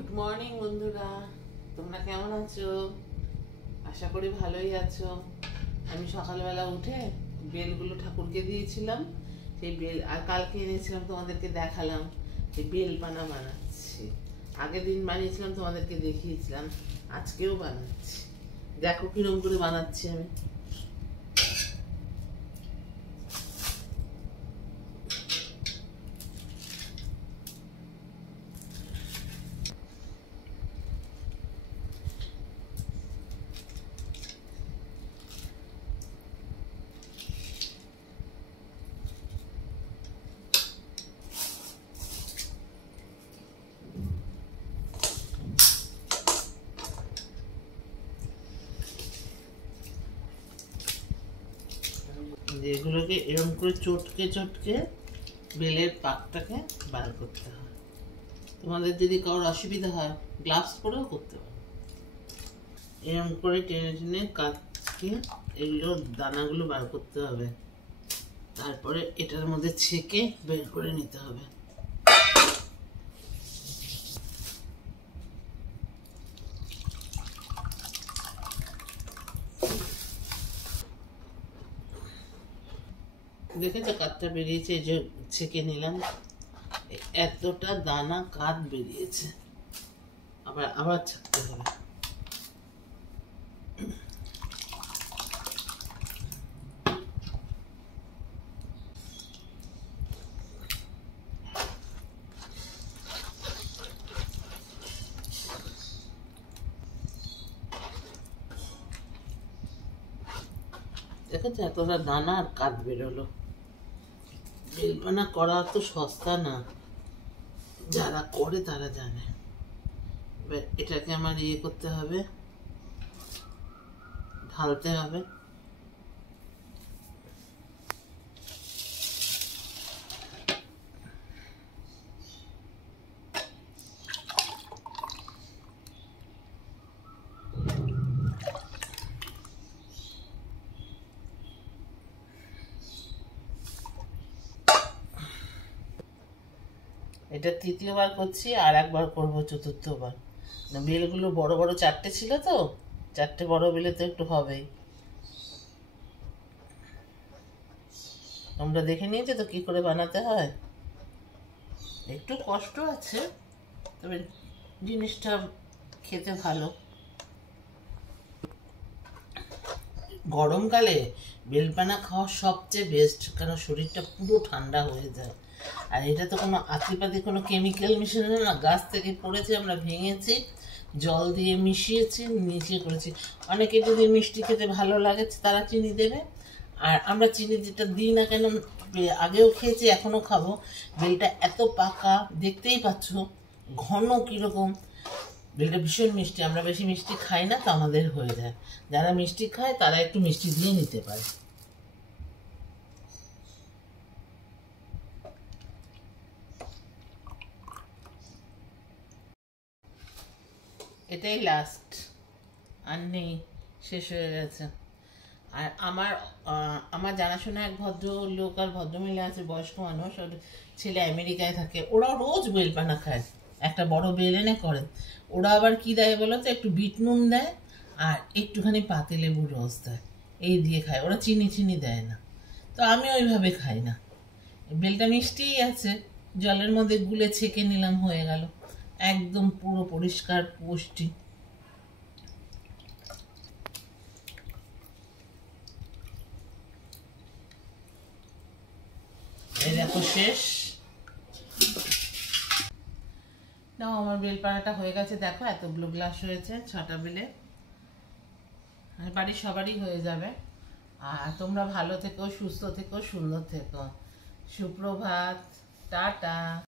Good morning বন্ধুরা, তোমরা কেমন আছো? আশা করি ভালোই আছো। আমি সকালবেলা উঠে বেলগুলো ঠাকুরকে দিয়েছিলাম। সেই বেল আর কালকে এনেছিলাম, তোমাদেরকে দেখালাম। সেই বেল পানা বানাচ্ছি। আগের দিন বানিয়েছিলাম, তোমাদেরকে দেখিয়েছিলাম। আজকেও বানাচ্ছি। দেখো কিরকম করে বানাচ্ছি আমি। এগুলোকে এরকম করে চটকে চটকে বেলের পাকটাকে বার করতে হয়। তোমাদের যদি কারোর অসুবিধা হয় গ্লাভস পরেও করতে পারো। এরকম করে টেনে টেনে কাটকে এগুলো দানাগুলো বার করতে হবে। তারপরে এটার মধ্যে ছেঁকে বের করে নিতে হবে। দেখেছো কাঠটা বেরিয়েছে, এই যে ছেঁকে নিলাম, এতটা দানা কাঠ বেরিয়েছে। আবার আবার ছাড়তে হবে। দেখেছো এতটা দানা আর কাঠ বেরোলো। বেলপানা করা তো সস্তা না, যারা করে তারা জানে। এবার এটাকে আমার ইয়ে করতে হবে, ঢালতে হবে। এটা তৃতীয়বার করছি, আর একবার করবো চতুর্থবার। বেলগুলো বড় বড় চারটে ছিল তো, চারটে বড় বেলে তো একটু হবেই। তোমরা দেখে নিয়েছো তো কি করে বানাতে হয়। একটু কষ্ট আছে, তবে জিনিসটা খেতে ভালো। গরমকালে বেলপানা খাওয়া সবচেয়ে বেস্ট, কারণ শরীরটা পুরো ঠান্ডা হয়ে যায়। আর এটা তো কোনো আতিপাতি কোনো কেমিক্যাল মিশানো না, গাছ থেকে পড়েছে, আমরা ভেঙেছি, জল দিয়ে মিশিয়েছি, মিশিয়ে করেছি। অনেকে যদি মিষ্টি খেতে ভালো লাগে তারা চিনি দেবে, আর আমরা চিনি যেটা দিই না কেন, আগেও খেয়েছি এখনও খাবো। বেলটা এত পাকা, দেখতেই পাচ্ছ ঘন কীরকম। বেলটা ভীষণ মিষ্টি, আমরা বেশি মিষ্টি খাই না, তো আমাদের হয়ে যায়। যারা মিষ্টি খায় তারা একটু মিষ্টি দিয়ে নিতে পারে। এটাই লাস্ট, আর নেই, শেষ হয়ে গেছে। আর আমার জানাশোনা এক ভদ্রলোক আর ভদ্রমহিলা আছে, বয়স্ক মানুষ, ওর ছেলে আমেরিকায় থাকে। ওরা রোজ বেলপানা খায়, একটা বড় বেল এনে করে। ওরা আবার কি দেয় বলো তো, একটু বিট নুন দেয় আর একটুখানি পাতিলেবুর রস দেয়, এই দিয়ে খায়। ওরা চিনি চিনি দেয় না, তো আমি ওইভাবে খাই না। বেলটা মিষ্টিই আছে, জলের মধ্যে গুলে ছেঁকে নিলাম, হয়ে গেল। একদম পুরো পরিষ্কার পুষ্টি। এই দেখো শেষ। নাও, আমার বেলপানাটা হয়ে গেছে। দেখো এতগুলো গ্লাস হয়েছে, 6টা বেলে। বাড়ির সবারই হয়ে যাবে। আর তোমরা ভালো থেকো, সুস্থ থেকো, সুন্দর থেকো। সুপ্রভাত, টাটা।